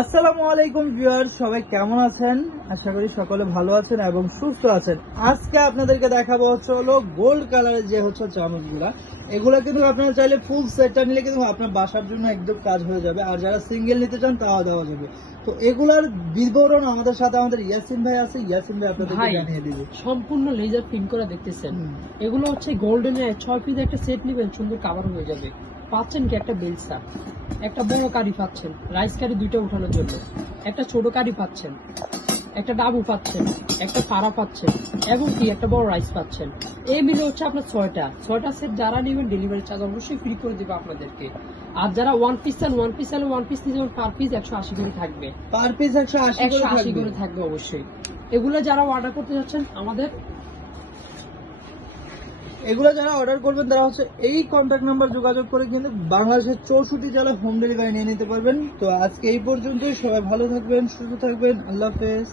আসসালামু আলাইকুম ভিউয়ার্স, সবাই কেমন আছেন? আশা করি সকলে ভালো আছেন এবং সুস্থ আছেন। আজকে আপনাদেরকে দেখাবো হলো গোল্ড কালারের যে চামচগুলা। এগুলা কিন্তু আপনারা চাইলে ফুল সেটটা নিলে কিন্তু আপনার বাসার জন্য একদম কাজ হয়ে যাবে, আর যারা সিঙ্গেল নিতে চান তাও দেওয়া যাবে। তো এগুলার বিবরণ আমাদের সাথে আমাদের ইয়াসিন ভাই আছে। ইয়াসিন ভাই আপনাদেরকে জানিয়ে দিবে। সম্পূর্ণ লেজার প্রিন্ট করা দেখতেছেন। এগুলো হচ্ছে গোল্ডেনের 6 পিস একটা সেট নেবেন, সুন্দর কাভার হয়ে যাবে। পাচ্ছেন কি একটা বেলসা, একটা বড় কারি পাচ্ছেন, রাইস কারি দুইটা উঠানোর জন্য, একটা ছোট কারি পাচ্ছেন, একটা ডাবু পাচ্ছেন, একটা ফাড়া পাচ্ছেন এবং কি একটা বড় রাইস পাচ্ছেন। এই মিলে হচ্ছে আপনার ছয়টা সেট। যারা নেবেন ডেলিভারি চার্জ অবশ্যই ফ্রি করে দেবে আপনাদেরকে। আর যারা ওয়ান পিস চান, ওয়ান পিস নিয়ে যাবেন, পার পিস 180 করে থাকবে। পার পিস 180 করে থাকবে অবশ্যই। এগুলো যারা অর্ডার করতে যাচ্ছেন এগুলো যারা অর্ডার করবেন তারা এই কন্ট্যাক্ট নাম্বার যোগাযোগ করে কিন্তু বাংলাদেশের 64 জেলায় হোম ডেলিভারি নিয়ে নিতে পারবেন। তো আজকে এই পর্যন্তই। সবাই ভালো থাকবেন, সুস্থ থাকবেন। আল্লাহ হাফেজ।